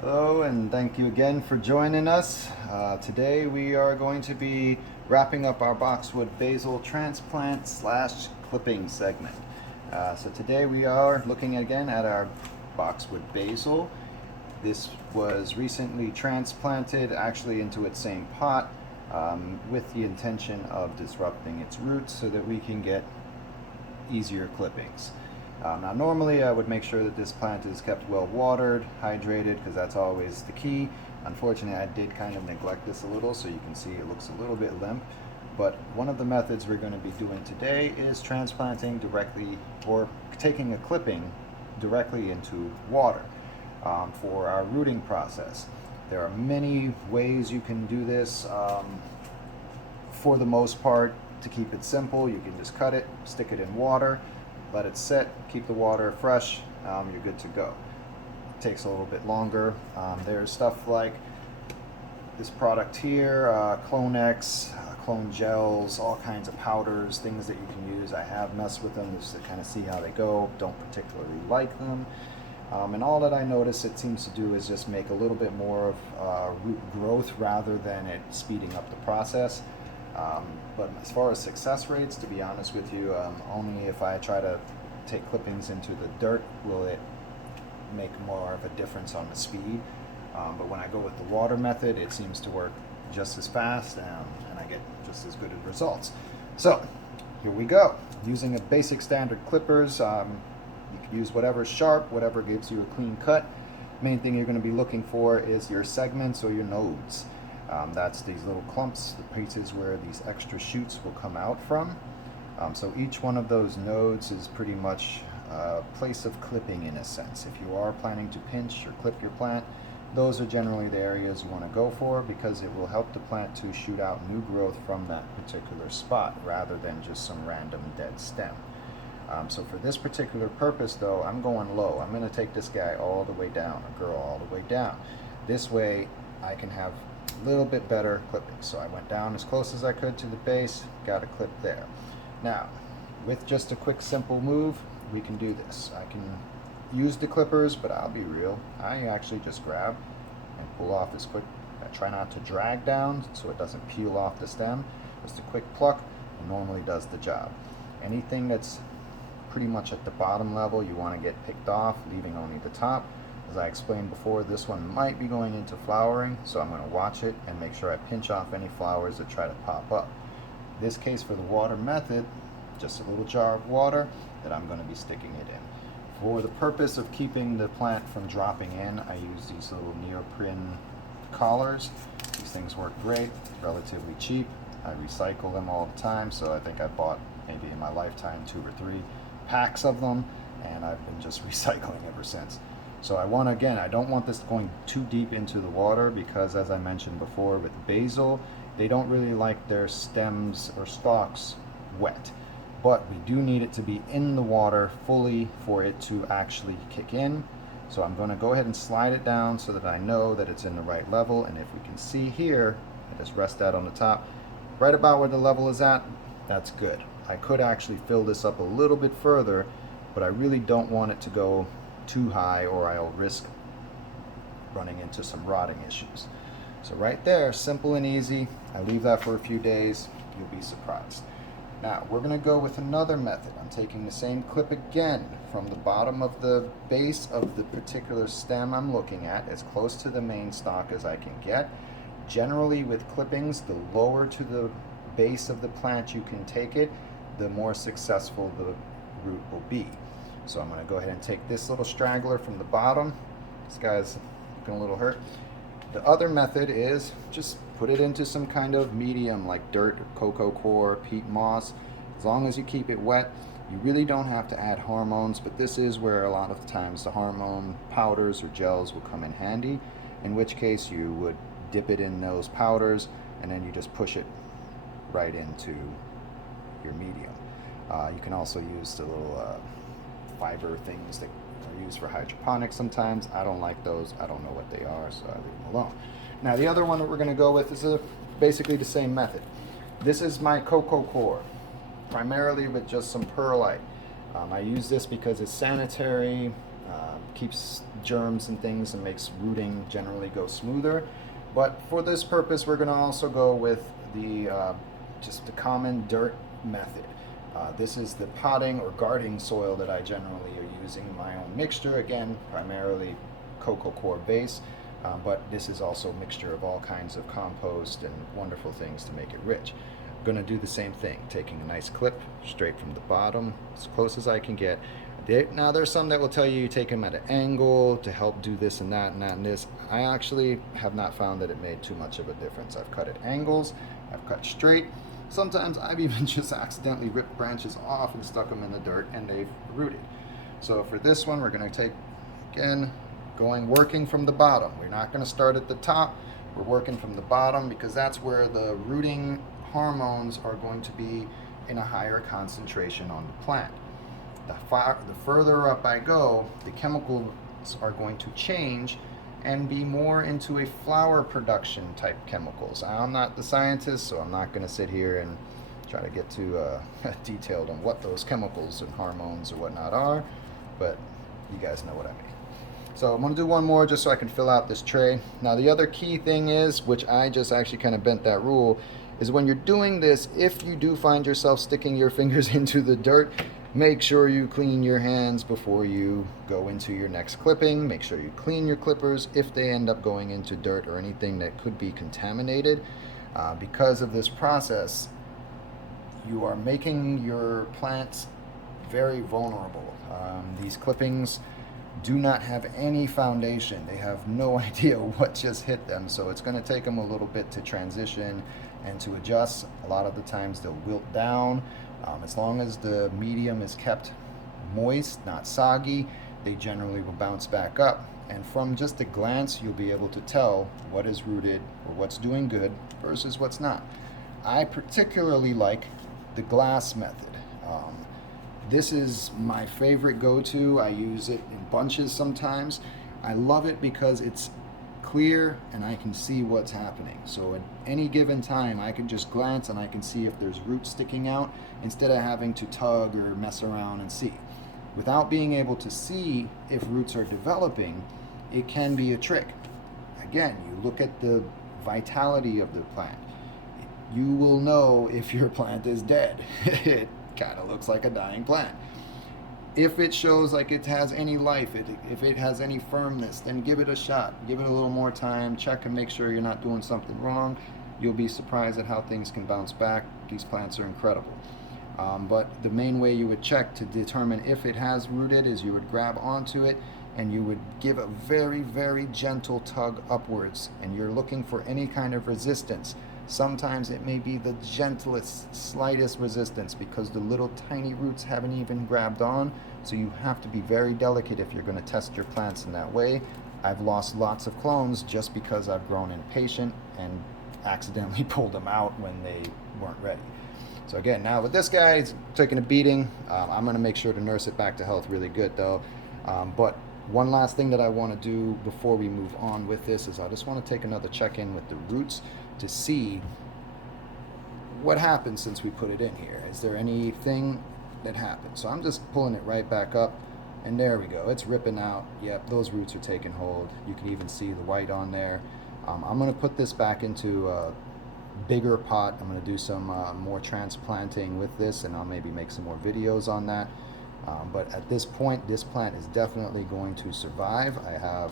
Hello, and thank you again for joining us. Today we are going to be wrapping up our Boxwood Basil transplant slash clipping segment. So today we are looking again at our Boxwood Basil. This was recently transplanted actually into its same pot with the intention of disrupting its roots so that we can get easier clippings. Now normally I would make sure that this plant is kept well watered, hydrated, because that's always the key. Unfortunately, I did kind of neglect this a little, so you can see it looks a little bit limp. But one of the methods we're going to be doing today is transplanting directly, or taking a clipping directly into water for our rooting process. There are many ways you can do this. For the most part, to keep it simple, you can just cut it, stick it in water, let it sit, keep the water fresh, you're good to go. It takes a little bit longer. There's stuff like this product here, Clone-X, clone gels, all kinds of powders, things that you can use. I have messed with them just to kind of see how they go. Don't particularly like them. And all that I notice it seems to do is just make a little bit more of root growth rather than it speeding up the process. But as far as success rates, to be honest with you, only if I try to take clippings into the dirt will it make more of a difference on the speed. But when I go with the water method, it seems to work just as fast, and I get just as good of results. So here we go. Using a basic standard clippers, you can use whatever's sharp, whatever gives you a clean cut. Main thing you're going to be looking for is your segments or your nodes. That's these little clumps, the places where these extra shoots will come out from. So each one of those nodes is pretty much a place of clipping in a sense. If you are planning to pinch or clip your plant, those are generally the areas you want to go for because it will help the plant to shoot out new growth from that particular spot rather than just some random dead stem. So for this particular purpose though, I'm going low. I'm going to take this guy all the way down, or girl all the way down. This way I can have a little bit better clipping. So I went down as close as I could to the base, got a clip there. Now, with just a quick simple move, we can do this. I can use the clippers, but I'll be real. I actually just grab and pull off this quick. I try not to drag down so it doesn't peel off the stem. Just a quick pluck and normally does the job. Anything that's pretty much at the bottom level you want to get picked off, leaving only the top. As I explained before, this one might be going into flowering, so I'm going to watch it and make sure I pinch off any flowers that try to pop up. In this case, for the water method, just a little jar of water that I'm going to be sticking it in. For the purpose of keeping the plant from dropping in, I use these little neoprene collars. These things work great, relatively cheap. I recycle them all the time, so I think I bought maybe in my lifetime 2 or 3 packs of them, and I've been just recycling ever since. So I don't want this going too deep into the water because, as I mentioned before, with basil, they don't really like their stems or stalks wet. But we do need it to be in the water fully for it to actually kick in. So I'm going to go ahead and slide it down so that I know that it's in the right level. And if we can see here, I just rest that on the top, right about where the level is at, that's good. I could actually fill this up a little bit further, but I really don't want it to go too high or I'll risk running into some rotting issues. So right there, simple and easy. I leave that for a few days. You'll be surprised. Now we're going to go with another method. I'm taking the same clip again from the bottom of the base of the particular stem I'm looking at, as close to the main stalk as I can get. Generally with clippings, the lower to the base of the plant you can take it, the more successful the root will be. So I'm going to go ahead and take this little straggler from the bottom. This guy's looking a little hurt. The other method is just put it into some kind of medium like dirt, cocoa coir, peat moss. As long as you keep it wet, you really don't have to add hormones, but this is where a lot of the times the hormone powders or gels will come in handy, in which case you would dip it in those powders and then you just push it right into your medium. You can also use the little fiber things that are used for hydroponics sometimes. I don't like those. I don't know what they are, so I leave them alone. Now the other one that we're going to go with is basically the same method. This is my cocoa coir, primarily with just some perlite. I use this because it's sanitary, keeps germs and things and makes rooting generally go smoother. But for this purpose, we're going to also go with the just the common dirt method. This is the potting or gardening soil that I generally are using in my own mixture. Again, primarily cocoa coir base, but this is also a mixture of all kinds of compost and wonderful things to make it rich. I'm going to do the same thing, taking a nice clip straight from the bottom, as close as I can get. Now there's some that will tell you take them at an angle to help do this and that and that and this. I actually have not found that it made too much of a difference. I've cut at angles, I've cut straight. Sometimes I've even just accidentally ripped branches off and stuck them in the dirt and they've rooted. So for this one, we're going to take, again, working from the bottom. We're not going to start at the top. We're working from the bottom because that's where the rooting hormones are going to be in a higher concentration on the plant. The further up I go, the chemicals are going to change and be more into a flower production type chemicals. I'm not the scientist, so I'm not going to sit here and try to get too detailed on what those chemicals and hormones or whatnot are, but you guys know what I mean. So I'm going to do one more just so I can fill out this tray. Now the other key thing is, which I just actually kind of bent that rule, is when you're doing this, if you do find yourself sticking your fingers into the dirt, make sure you clean your hands before you go into your next clipping. Make sure you clean your clippers if they end up going into dirt or anything that could be contaminated. Because of this process, you are making your plants very vulnerable. These clippings do not have any foundation. They have no idea what just hit them, so it's going to take them a little bit to transition and to adjust. A lot of the times they'll wilt down. As long as the medium is kept moist, not soggy, they generally will bounce back up. And from just a glance, you'll be able to tell what is rooted or what's doing good versus what's not. I particularly like the glass method. This is my favorite go-to. I use it in bunches sometimes. I love it because it's clear and I can see what's happening. So at any given time, I can just glance and I can see if there's roots sticking out instead of having to tug or mess around and see. Without being able to see if roots are developing, it can be a trick. Again, you look at the vitality of the plant. You will know if your plant is dead. It kind of looks like a dying plant. If it shows like it has any life, if it has any firmness, then give it a shot. Give it a little more time. Check and make sure you're not doing something wrong. You'll be surprised at how things can bounce back. These plants are incredible. But the main way you would check to determine if it has rooted is you would grab onto it and you would give a very, very gentle tug upwards, and you're looking for any kind of resistance. Sometimes it may be the gentlest, slightest resistance because the little tiny roots haven't even grabbed on, so you have to be very delicate if you're going to test your plants in that way. I've lost lots of clones just because I've grown impatient and accidentally pulled them out when they weren't ready. So again, now with this guy, he's taking a beating. I'm going to make sure to nurse it back to health really good though. But one last thing that I want to do before we move on with this is I just want to take another check-in with the roots to see what happened since we put it in here. Is there anything that happened? So I'm just pulling it right back up, and there we go. It's ripping out. Yep, those roots are taking hold. You can even see the white on there. I'm going to put this back into a bigger pot. I'm going to do some more transplanting with this, and I'll maybe make some more videos on that. But at this point, this plant is definitely going to survive. I have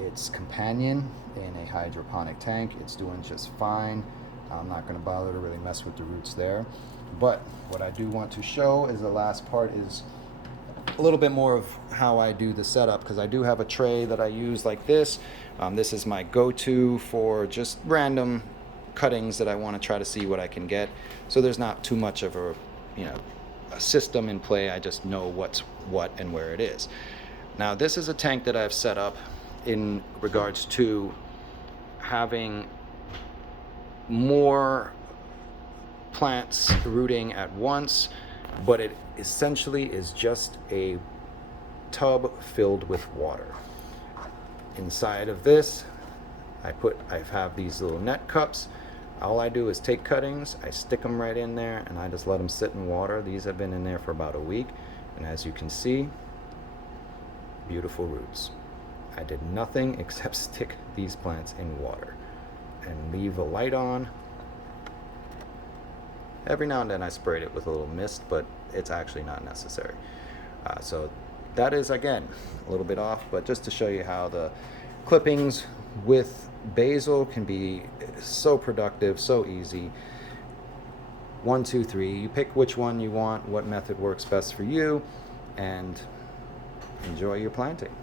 its companion in a hydroponic tank. It's doing just fine. I'm not going to bother to really mess with the roots there. But what I do want to show is the last part is a little bit more of how I do the setup, because I do have a tray that I use like this. This is my go-to for just random cuttings that I want to try to see what I can get. So there's not too much of a system in play. I just know what's what and where it is. Now this is a tank that I've set up in regards to having more plants rooting at once, but it essentially is just a tub filled with water. Inside of this, I have these little net cups. All I do is take cuttings, I stick them right in there, and I just let them sit in water. These have been in there for about a week, and as you can see, beautiful roots. I did nothing except stick these plants in water and leave a light on. Every now and then I sprayed it with a little mist, but it's actually not necessary. So that is, again, a little bit off, but just to show you how the clippings with basil can be so productive, so easy. 1, 2, 3. You pick which one you want, what method works best for you, and enjoy your planting.